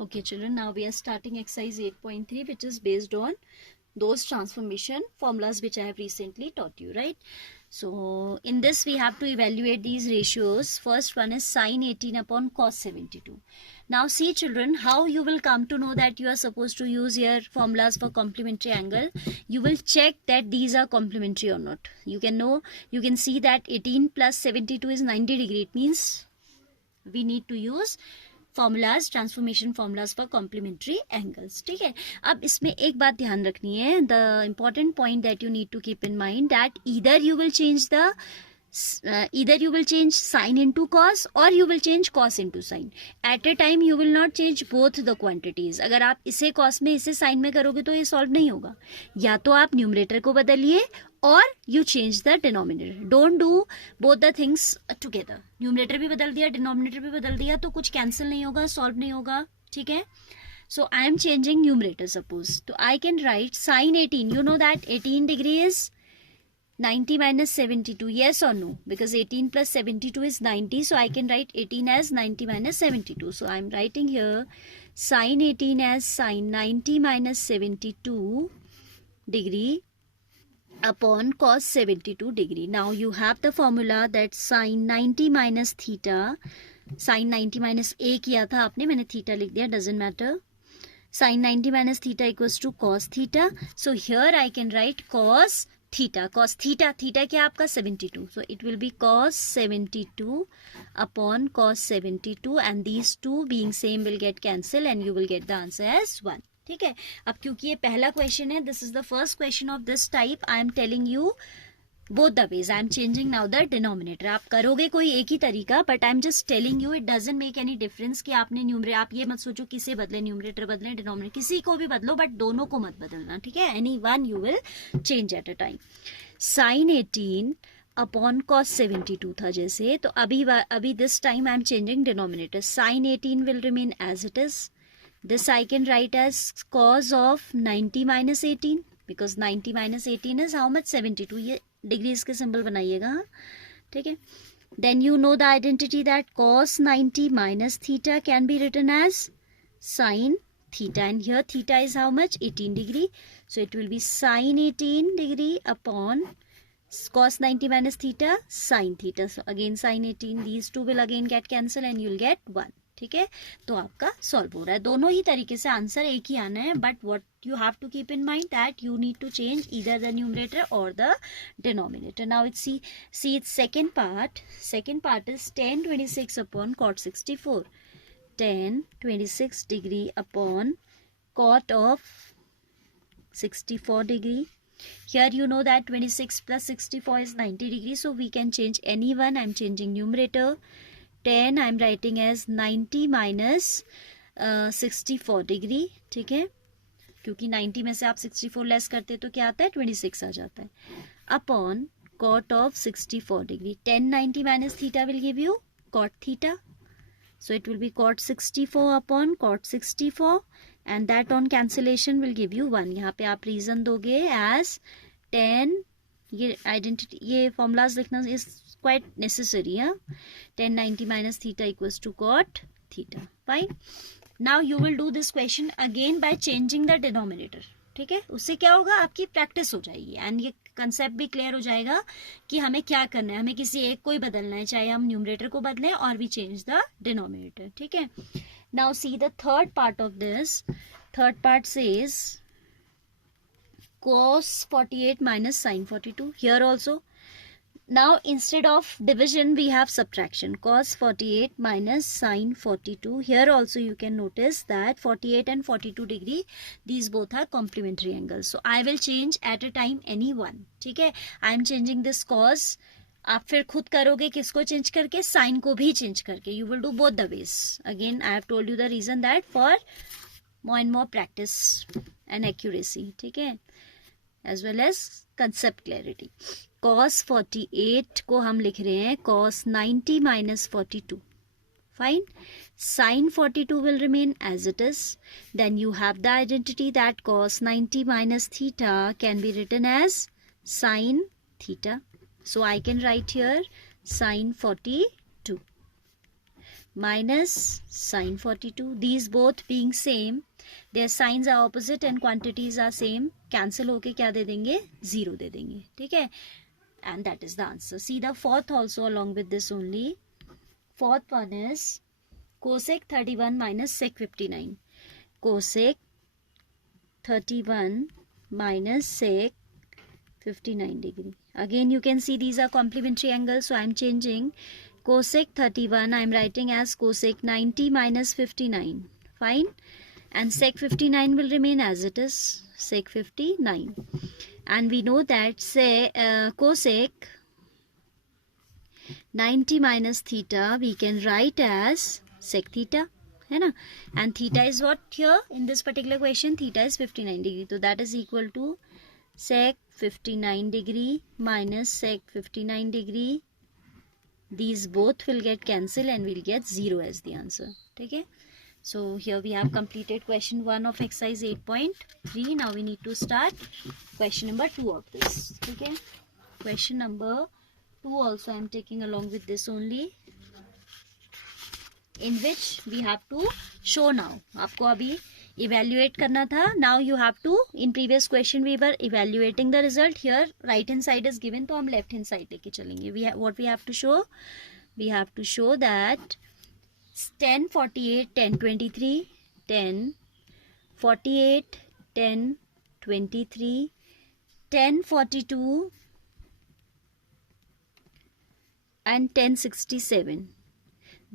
Okay children, now we are starting exercise 8.3, which is based on those transformation formulas which I have recently taught you, right? So in this we have to evaluate these ratios. First one is sine 18 upon cos 72. Now see children, how you will come to know that you are supposed to use your formulas for complementary angle. You will check that these are complementary or not. You can know, you can see that 18 plus 72 is 90 degree. It means we need to use formulas, transformation formulas for complementary angles. ठीक है, अब इसमें एक बात ध्यान रखनी है. The important point that you need to keep in mind that either you will change the either you will change sine into cos or you will change cos into sine. At a time you will not change both the quantities. अगर आप इसे cos में इसे sine में करोगे तो ये solve नहीं होगा. या तो आप न्यूमरेटर को बदलिए और you change the denominator. Don't do both the things together. Numerator भी बदल दिया, डिनोमिनेटर भी बदल दिया तो कुछ कैंसिल नहीं होगा, सॉल्व नहीं होगा. ठीक है, so I am changing numerator suppose. So I can write sine 18. You know that 18 degree is 90 minus 72. Yes or no? Because 18 plus 72 is 90. So I can write 18 as 90 minus 72. So I am writing here sine 18 as sine 90 minus 72 degree upon cos 72 degree. Now you have the formula that sine 90 minus theta, sine 90 minus a किया था आपने, मैंने theta लिख दिया, doesn't matter. Sine 90 minus theta equals to cos theta. So here I can write cos theta. Cos theta, theta क्या आपका 72. So it will be cos 72 upon cos 72 and these two being same will get cancelled and you will get the answer as 1. ठीक है, अब क्योंकि ये पहला question है, this is the first question of this type, I am telling you both the ways. I am changing now the denominator. आप करोगे कोई एक ही तरीका, but I am just telling you it doesn't make any difference कि आपने numerator, आप ये मत सोचो किसे बदले, न्यूमरेटर बदले, डिनोमिनेटर, किसी को भी बदलो बट दोनों को मत बदलना. ठीक है, any one you will change at a time. Sine 18 upon cos 72 था जैसे, तो अभी this time I am changing denominator. Sine 18 will remain as it is. This I can write as cos of 90 minus 18 because 90 minus 18 is how much? 72. ये degrees के symbol बनाइएगा. ठीक है, then you know the identity that cos 90 minus theta can be written as sin theta and here theta is how much? 18 degree. So it will be sin 18 degree upon cos 90 minus theta sin theta. So again sin 18, these two will again get cancelled and you will get 1. ठीक है, तो आपका solve हो रहा है. दोनों ही तरीके से आंसर एक ही आना है, but what you have to keep in mind that you need to change either the numerator or the denominator. Now it's see its second part. Second part is tan 26 upon cot 64. Tan 26 degree upon cot of 64 degree. Here you know that 26 plus 64 is 90 degree, so we can change any one. I'm changing numerator. 10 I am writing as 90 minus 64 degree. ठीक है, क्योंकि 90 में से आप 64 less करते तो क्या आता है? 26 आ जाता है. Upon cot of 64 degree. 10 90 minus theta will give you cot theta. So it will be cot 64 upon cot 64 and that on cancellation will give you 1. यहाँ पे आप रीजन दोगे as 10, ये आइडेंटिटी, ये फॉर्मूलाज लिखना is quite necessary. 10 90 minus theta equals to cot theta. Fine. Now you will do this question again by changing the denominator. ठीक है, उससे क्या होगा? आपकी प्रैक्टिस हो जाएगी एंड ये कंसेप्ट भी क्लियर हो जाएगा कि हमें क्या करना है. हमें किसी एक को ही बदलना है, चाहे हम न्यूमरेटर को बदलें और वी चेंज द डिनोमिनेटर. ठीक है, now see the third part of this. Third part says cos 48 minus sin 42. Here also, now instead of division we have subtraction. Cos 48 minus sin 42. Here also you can notice that 48 and 42 degree, these both are complementary angles. So I will change at a time any one. ठीक है, I am changing this cos. आप फिर खुद करोगे किसको change करके? Sign को भी चेंज करके. You will do both the ways. Again I have told you the reason that for more and more practice and accuracy. ठीक है, as well as concept clarity. Cos 48 को हम लिख रहे हैं cos 90 minus 42. Fine. Sin 42 will remain as it is. Then you have the identity that cos 90 minus theta can be written as sin theta. So I can write here sin 42. minus sine 42. These both being same, their signs are opposite and quantities are same. Cancel होके क्या दे देंगे? 0 दे देंगे. ठीक है? And that is the answer. See the fourth also along with this only. Fourth one is cosec 31 minus sec 59. Cosec 31 minus sec 59 degree. Again you can see these are complementary angles, so I am changing cosec 31, I am writing as cosec 90 minus 59. Fine. And sec 59 will remain as it is, sec 59. And we know that say cosec 90 minus theta we can write as sec theta, है ना? And theta is what here in this particular question? Theta is 59 degree. So that is equal to sec 59 degree minus sec 59 degree. These both will get cancelled and we'll get 0 as the answer. Okay? So here we have completed question 1 of exercise 8.3. Now we need to start question number 2 of this. Okay? Question number 2 also I am taking along with this only, in which we have to show now. आपको अभी evaluate करना था. Now you have to, in previous question we were evaluating the result. Here right hand side is given, तो हम left hand side लेके चलेंगे. What we have to show? We have to show that 10 48 10 23 10 48 10 23 10 42 and 10 67.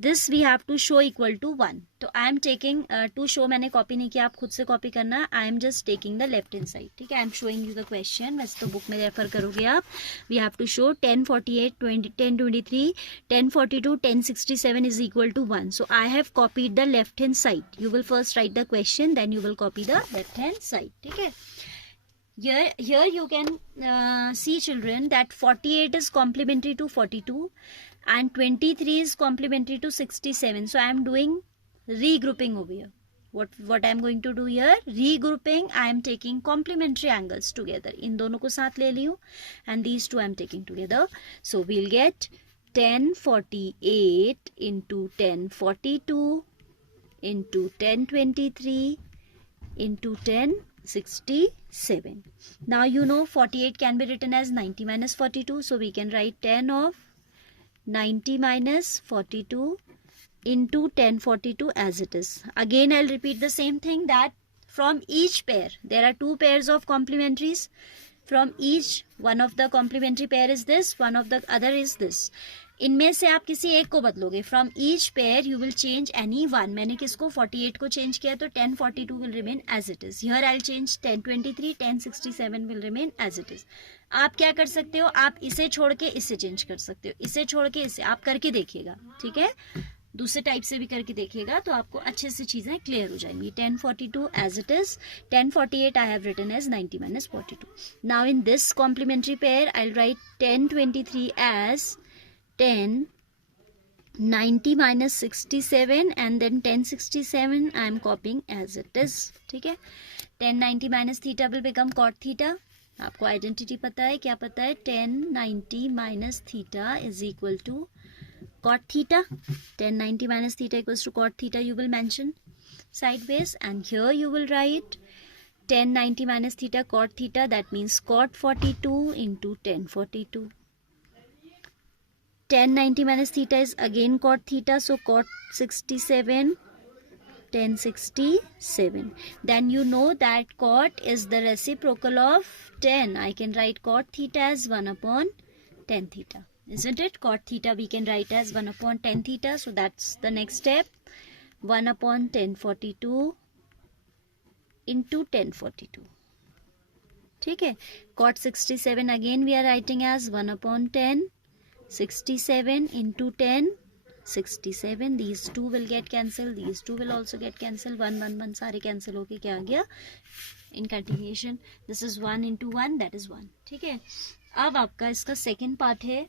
This we have to show equal to 1. तो I am taking to show, मैंने copy नहीं किया, आप खुद से copy करना. I am just taking the left hand side. ठीक है? I am showing you the question. वैसे तो book में refer करोगे आप. We have to show 10 48 20 10 23 10 42 10 67 is equal to 1. So I have copied the left hand side. You will first write the question, then you will copy the left hand side. ठीक है? Here you can see children that 48 is complementary to 42 and 23 is complementary to 67. So I am doing regrouping over here. What I am going to do here? Regrouping. I am taking complementary angles together. इन दोनों को साथ ले लियो and these two I am taking together. So we'll get 1048 into 1042 into 1023 into 1067. Now you know 48 can be written as 90 minus 42. So we can write 10 of 90 minus 42 into 1042 as it is. Again I'll repeat the same thing, that from each pair, there are two pairs of complementaries. From each, one of the complementary pair is this, one of the other is this. इनमें से आप किसी एक को बदलोगे. From each pair you will change any one. मैंने किसको 48 को चेंज किया तो 1042 will remain as it is. Here I will change 1023 1067 will remain as it is. आप क्या कर सकते हो? आप इसे छोड़ के इसे चेंज कर सकते हो, इसे छोड़ के इसे. आप करके देखिएगा. ठीक है? दूसरे टाइप से भी करके देखिएगा तो आपको अच्छे से चीजें क्लियर हो जाएंगी. 1042 as it is. 1048 I have written as 90 minus 42. Now in this complementary pair I will write 1023 as 10 90 minus 67 and then 1067 I am copying as it is. ठीक है? 1090 minus theta will become cot theta. आपको identity पता है, क्या पता है? 1090 minus theta is equal to cot theta. 1090 minus theta equals to cot theta you will mention sideways, and here you will write 1090 minus theta cot theta, that means cot 42 into 1042. 1090 minus theta is again cot theta, so cot 67 1067. Then you know that cot is the reciprocal of 10. I can write cot theta as 1 upon 10 theta. Isn't it? Cot theta we can write as 1 upon 10 theta. So that's the next step. 1 upon 1042 into 1042. ठीक है? Cot 67 again we are writing as 1 upon 10. 67 into 10 67. These two will get cancelled, these two will also get cancelled. 1 1 1 सारे cancel होके क्या आ गया? In continuation this is 1 into 1, that is 1. ठीक है? अब आपका इसका second part है.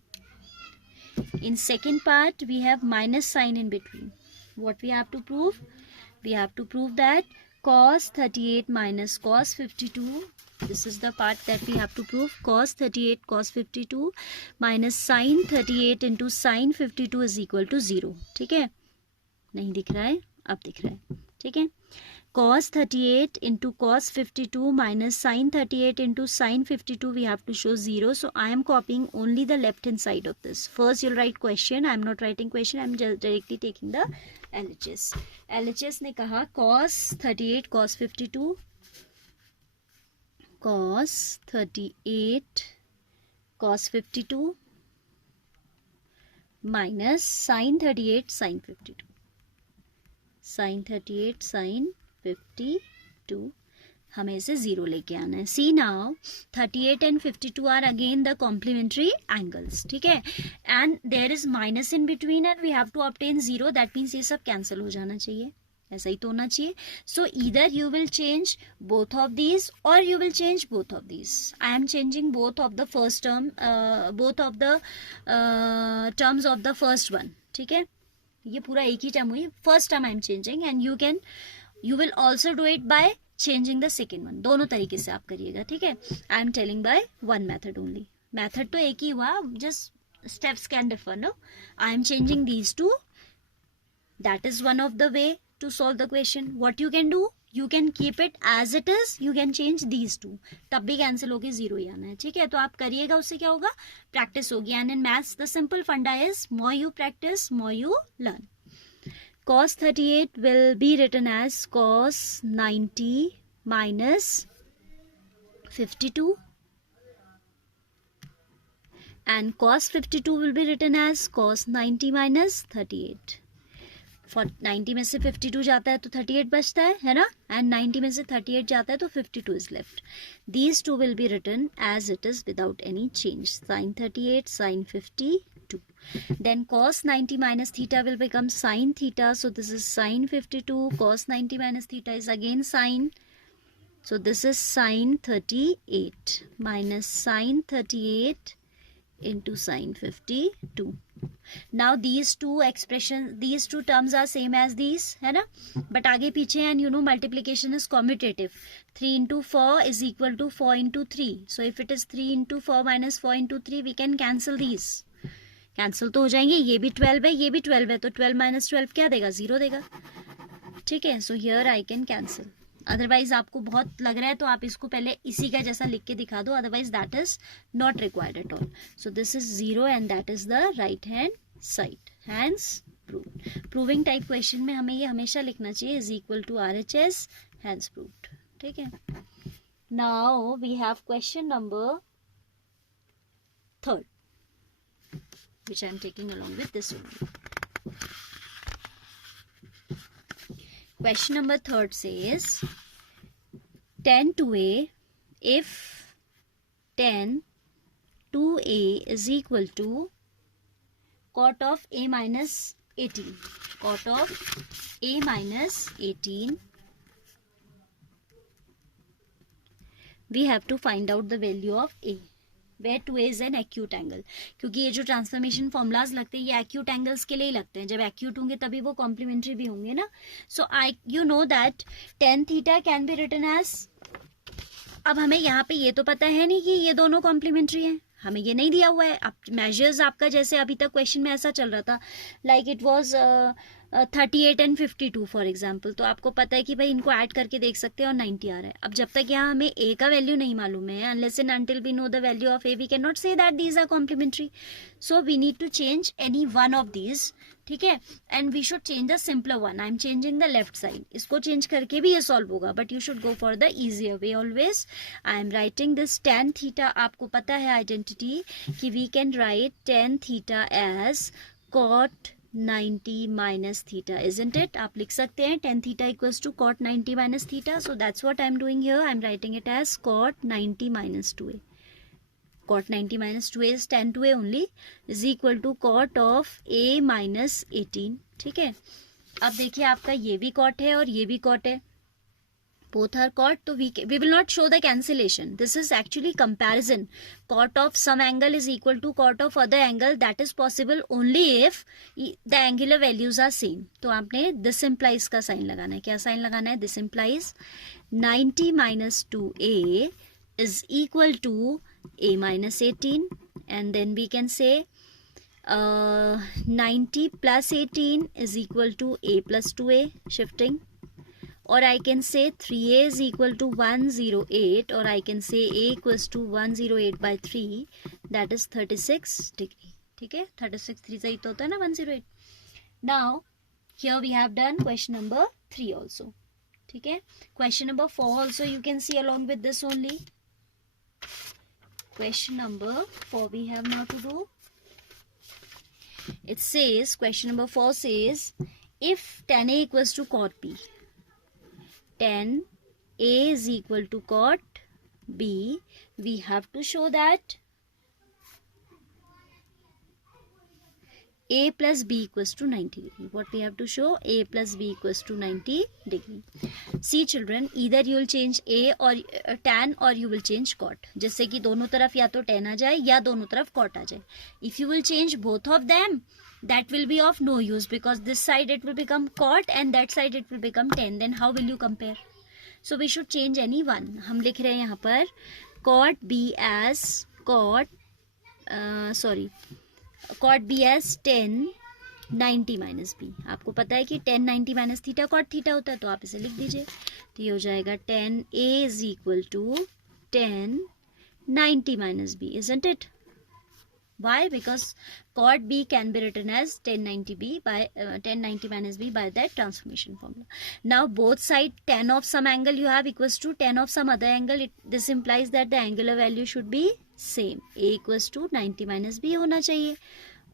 In second part we have minus sign in between. What we have to prove? We have to prove that cos 38 minus cos 52. This is the part that we have to prove. Cos 38 cos 52 minus sin 38 into sin 52 is equal to 0. ठीक है? नहीं दिख रहा है, अब दिख रहा है, ठीक है. Cos 38 into cos 52 minus sin 38 into sin 52, we have to show 0. So I am copying only the left hand side of this. First you'll write question. I am not writing question. I am just directly taking the LHS. LHS ने कहा cos 38 cos 52 cos 38 cos 52 minus sin 38 sin 52 sin 38 sin 52, हमें इसे 0 लेके आना है. See now 38 and 52 are again the complementary angles, ठीक है, and there is minus in between and we have to obtain 0. That means ये सब कैंसिल हो जाना चाहिए, ऐसा ही तो होना चाहिए. So either you will change both of these और you will change both of these. I am changing both of the first term, both of the terms of the first one, ठीक है. ये पूरा एक ही टर्म हुई, first term I am changing and you will also do it by changing the second one. दोनों तरीके से आप करिएगा, ठीक है. I am telling by one method only. Method तो एक ही हुआ, just steps can differ, no? I am changing these two. That is one of the way to solve the question. What you can do? You can keep it as it is. You can change these two. तब भी cancel होके 0 ही आना है, ठीक है. तो आप करिएगा, उससे क्या होगा, प्रैक्टिस होगी. And in maths the simple funda is more you practice, more you learn. Cos 38 will be written as cos 90 minus 52 and cos 52 will be written as cos 90 minus 38. For 90 में से 52 जाता है तो 38 बचता है ना, and 90 में से 38 जाता है तो 52 is left. These two will be written as it is without any change. Sin 38 sin 52. Then cos 90 minus theta will become sin theta. So this is sin 52. Cos 90 minus theta is again sin. So this is sin 38 minus sin 38 into sin 52. Now these two expressions, these two terms are same as these, है ना, but आगे पीछे and you know multiplication is commutative. 3 into 4 is equal to 4 into 3. So if it is 3 into 4 minus 4 into 3, we can cancel these. Cancel तो हो जाएंगे. ये भी 12 है, ये भी 12 है, तो 12 माइनस 12 क्या देगा, 0 देगा, ठीक है. So here I can cancel. Otherwise आपको बहुत लग रहा है तो आप इसको पहले इसी का जैसा लिख के दिखा दो, otherwise that is not required at all. So this is 0 and that is the right hand side. Hence proved. Proving type question में हमें ये हमेशा लिखना चाहिए is equal to RHS, hence proved, ठीक है. Now we have question number 3, which I am taking along with this only. Question number 3 says tan 2a if tan 2a is equal to cot of a minus 18. Cot of a minus 18. We have to find out the value of a. where 2a is an acute angle. क्योंकि ये जो transformation formulas लगते हैं ये acute angles के लिए ही लगते हैं. जब एक्यूट होंगे तभी वो कॉम्प्लीमेंट्री भी होंगे ना. So I you know that tan theta can be written as. अब हमें यहाँ पे ये तो पता है नहीं कि ये दोनों कॉम्प्लीमेंट्री हैं, हमें ये नहीं दिया हुआ है. अब मेजर्स आपका जैसे अभी तक क्वेश्चन में ऐसा चल रहा था, like it was 38 and 52 for example. तो आपको पता है कि भाई इनको ऐड करके देख सकते हैं और 90 आ रहा है. अब जब तक यहाँ हमें a का वैल्यू नहीं मालूम है, unless and until we know the value of a, we can not say that these are complementary. So we need to change any one of these, ठीक है, and we should change the simpler one. I am changing the left side. इसको change करके भी ये solve होगा, but you should go for the easier way always. I am writing this tan theta. आपको पता है आइडेंटिटी कि we can write tan theta as cot 90 minus theta, isn't it? आप लिख सकते हैं tan theta equals to cot 90 minus theta. So that's what I'm doing here. I'm writing it as cot 90 minus 2a. Cot 90 minus 2a is tan 2a only is equal to cot of a minus 18. ठीक है. अब देखिए आपका ये भी cot है और ये भी cot है. Both are cot, so we will not show the cancellation. This is actually comparison. Cot of some angle is equal to cot of other angle. That is possible only if the angular values are same. तो आपने this implies का sign लगाना है. क्या sign लगाना है? This implies 90 minus 2a is equal to a minus 18, and then we can say 90 plus 18 is equal to a plus 2a, shifting. Or I can say 3a is equal to 108, or I can say a equals to 108 by 3, that is 36 degree. ठीक है, 36 3 से होता है ना 108. Now here we have done question number 3 also. ठीक है, question number 4 also you can see along with this only. Question number 4 we have now to do. It says, question number 4 says, if tan A equals to cot B, tan A is equal to cot B, we have to show that A plus B equals to 90 degree. What we have to show? A plus B equals to 90 degree. See children, either you will change A or tan, or you will change cot. जिससे कि दोनों तरफ या तो tan आ जाए या दोनों तरफ cot आ जाए. If you will change both of them, that will be of no use, because this side it will become cot and that side it will become tan. Then how will you compare? So we should change any one. हम लिख रहे हैं यहाँ पर cot B as cot B as tan 90 minus B. आपको पता है कि tan 90 minus theta cot theta होता है, तो आप इसे लिख दीजिए. तो ये हो जाएगा tan A is equal to tan 90 minus B, isn't it? Why? Because cot B can be written as tan 90 minus B by that transformation formula. Now both side tan of some angle you have equals to tan of some other angle. This implies that the angular value should be same. A equals to 90 minus B होना चाहिए.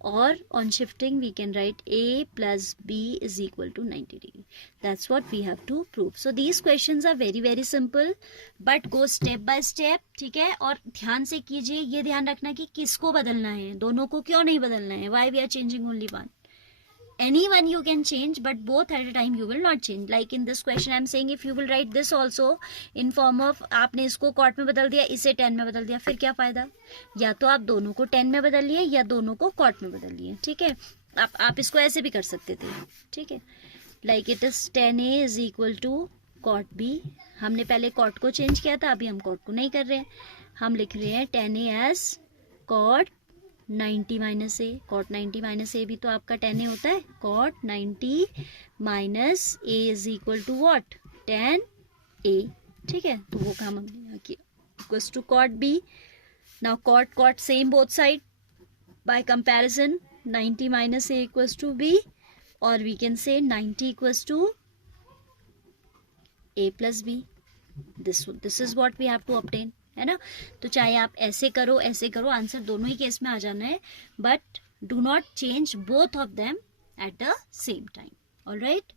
Or on shifting we can write A plus B is equal to 90 degree. That's what we have to prove. So these questions are very very simple, but go step by step. ठीक है, और ध्यान से कीजिए. ये ध्यान रखना कि किसको बदलना है, दोनों को क्यों नहीं बदलना है. Why we are changing only one? Anyone you can change, but both at a time you will not change. Like in this question I am saying, if you will write this also in form of, आपने इसको cot में बदल दिया, इसे tan में बदल दिया, फिर क्या फायदा? या तो आप दोनों को tan में बदल लिए या दोनों को cot में बदल लिए. ठीक है, आप इसको ऐसे भी कर सकते थे. ठीक है, like it is tan A is equal to cot B. हमने पहले cot को चेंज किया था, अभी हम cot को नहीं कर रहे हैं. हम लिख रहे हैं tan A as cot 90 minus a. Cot 90 minus a भी तो आपका tan ए होता है. Cot 90 minus a is equal to what? tan a. ठीक है, तो वो काम हमने यहाँ किया. Equals to cot b. Now cot same both side. By comparison 90 minus a equals to b, और we can say 90 equals to a plus b. This is what we have to obtain, है ना. तो चाहे आप ऐसे करो answer दोनों ही case में आ जाना है, but do not change both of them at the same time. Alright.